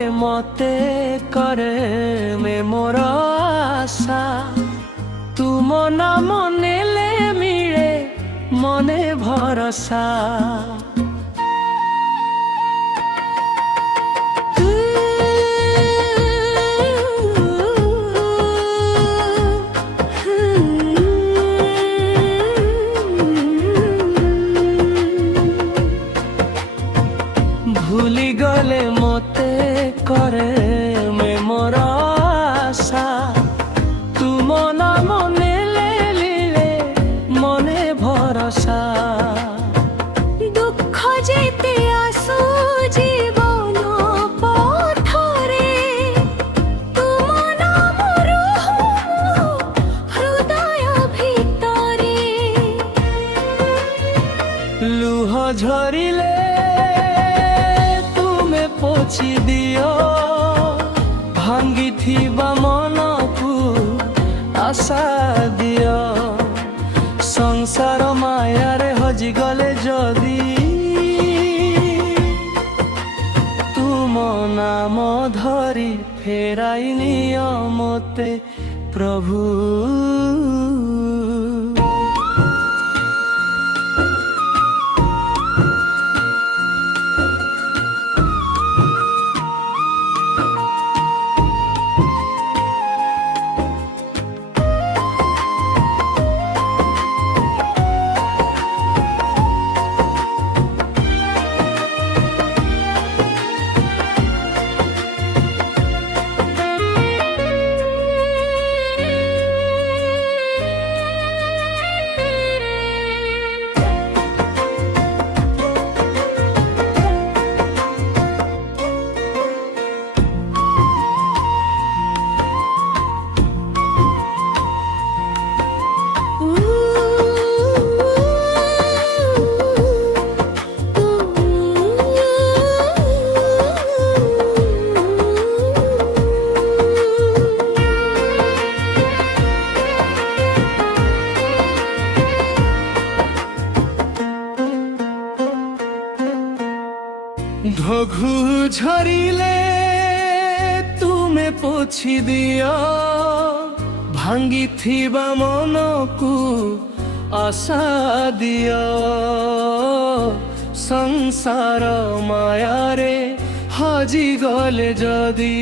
মতে করে মে মোর আশা তুম নাম নেলে মিଳେ মনে ভরসা। ভুলি গলে মতে করে মে মোর আশা তুম নাম নেলে লীলে মনে ভরসা। দুঃখ যেতে আসু জীবন পথরে তুম নাম রহু হৃদয় ভিতরে। লুহ ঝরিলে তুমে পোছি দিও ভাঙ্গিথিবা মনকু আশা দিও। সংসার মায়ারে হজি গলে যদি তুম নাম ধরি ফেরাই নিও মতে প্রভু। ঘঘু ঝরিলে তুমে পোছি দিও ভাঙ্গিথিবা মনকু আশা দিও। সংসার মায়ারে হজি গলে যদি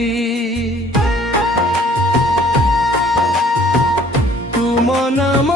তুম নাম